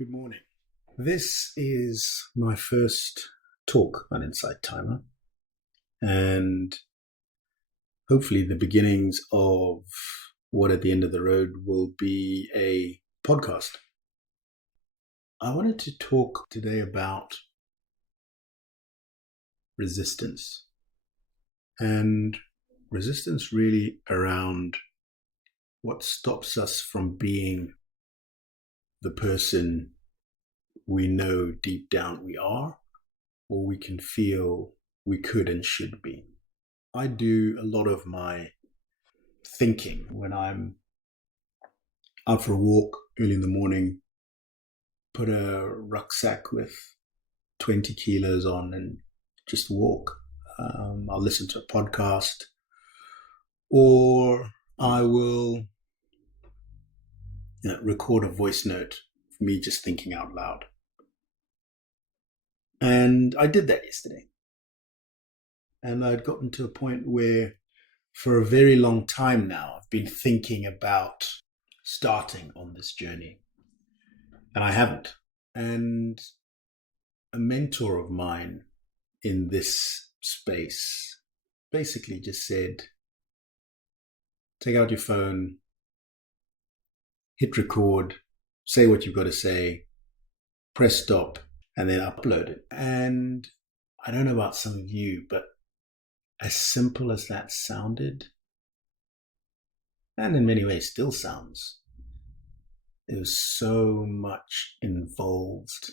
Good morning. This is my first talk on Insight Timer, and hopefully the beginnings of what at the end of the road will be a podcast. I wanted to talk today about resistance, and resistance really around what stops us from being the person we know deep down we are, or we can feel we could and should be. I do a lot of my thinking when I'm out for a walk early in the morning, put a rucksack with 20 kilos on and just walk. I'll listen to a podcast, or I will record a voice note for me just thinking out loud. And I did that yesterday. And I'd gotten to a point where for a very long time now, I've been thinking about starting on this journey. And I haven't. And a mentor of mine in this space basically just said, take out your phone, hit record, say what you've got to say, press stop, and then upload it. And I don't know about some of you, but as simple as that sounded, and in many ways still sounds, there was so much involved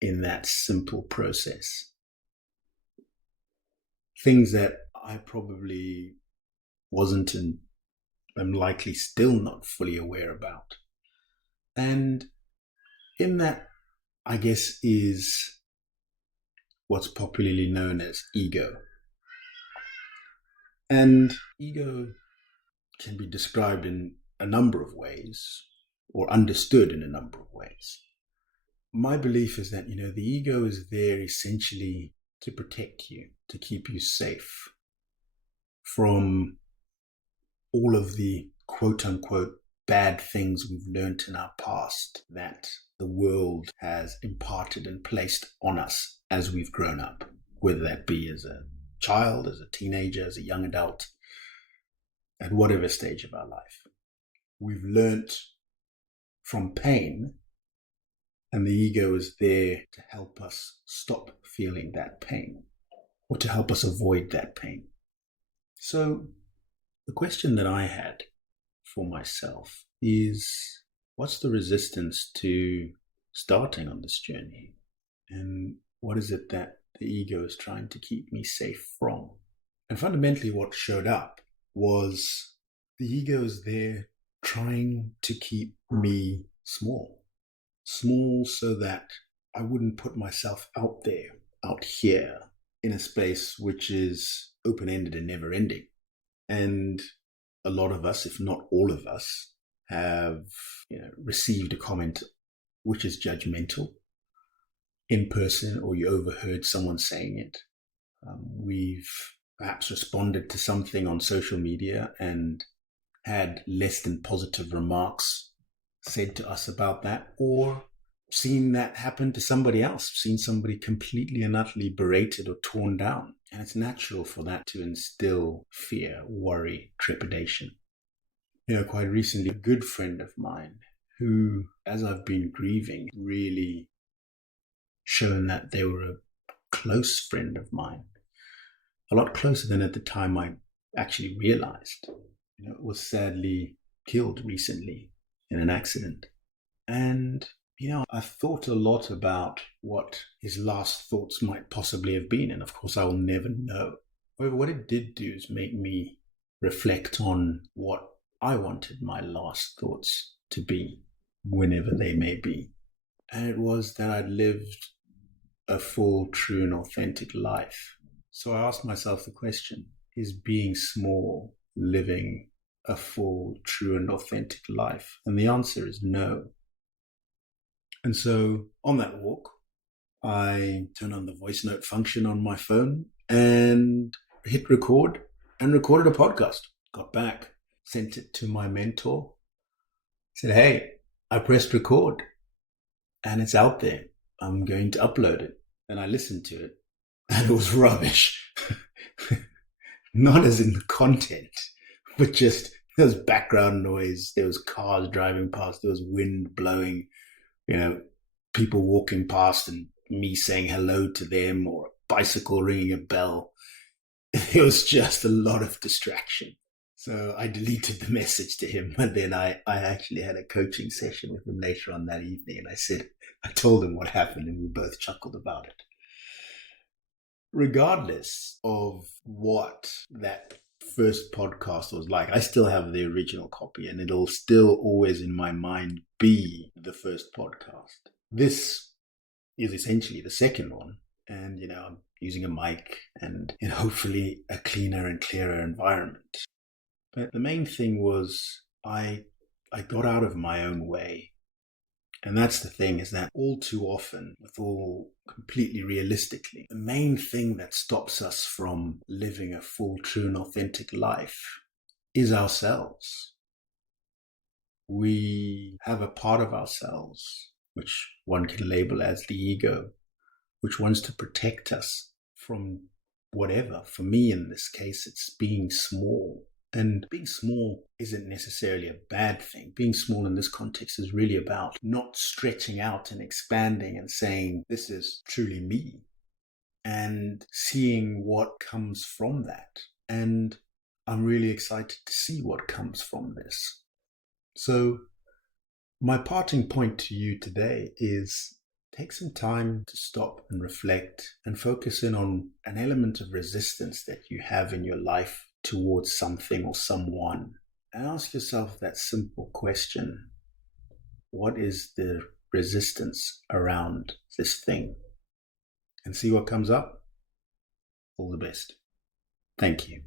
in that simple process. Things that I probably wasn't and am likely still not fully aware about. And in that, I guess, is what's popularly known as ego. And ego can be described in a number of ways, or understood in a number of ways. My belief is that, the ego is there essentially to protect you, to keep you safe from all of the quote unquote bad things we've learned in our past that the world has imparted and placed on us as we've grown up, whether that be as a child, as a teenager, as a young adult, at whatever stage of our life. We've learnt from pain, and the ego is there to help us stop feeling that pain, or to help us avoid that pain. So the question that I had for myself is, what's the resistance to starting on this journey? And what is it that the ego is trying to keep me safe from? And fundamentally what showed up was the ego is there trying to keep me small so that I wouldn't put myself out here in a space which is open-ended and never-ending. And a lot of us, if not all of us, have received a comment which is judgmental in person, or you overheard someone saying it. We've perhaps responded to something on social media and had less than positive remarks said to us about that, or seen that happen to somebody else, seen somebody completely and utterly berated or torn down. And it's natural for that to instill fear, worry, trepidation. Quite recently, a good friend of mine who, as I've been grieving, really shown that they were a close friend of mine, a lot closer than at the time I actually realized, was sadly killed recently in an accident. And I've thought a lot about what his last thoughts might possibly have been. And of course, I will never know. However, what it did do is make me reflect on what I wanted my last thoughts to be, whenever they may be. And it was that I'd lived a full, true, and authentic life. So I asked myself the question, is being small living a full, true, and authentic life? And the answer is no. And so on that walk, I turned on the voice note function on my phone and hit record and recorded a podcast. Got back, sent it to my mentor, said, hey, I pressed record. and it's out there. I'm going to upload it. And I listened to it, and it was rubbish. Not as in the content, but just there was background noise, there was cars driving past, there was wind blowing, you know, people walking past and me saying hello to them, or a bicycle ringing a bell. It was just a lot of distraction. So I deleted the message to him, and then I actually had a coaching session with him later on that evening, and I told him what happened, and we both chuckled about it. Regardless of what that first podcast was like, I still have the original copy, and it'll still always in my mind be the first podcast. This is essentially the second one, and I'm using a mic and hopefully a cleaner and clearer environment. But the main thing was I got out of my own way. And that's the thing, is that all too often, with all completely realistically, the main thing that stops us from living a full, true, and authentic life is ourselves. We have a part of ourselves, which one can label as the ego, which wants to protect us from whatever. For me, in this case, it's being small. And being small isn't necessarily a bad thing. Being small in this context is really about not stretching out and expanding and saying, this is truly me, and seeing what comes from that. And I'm really excited to see what comes from this. So my parting point to you today is take some time to stop and reflect and focus in on an element of resistance that you have in your life towards something or someone, and ask yourself that simple question: what is the resistance around this thing? And see what comes up. All the best. Thank you.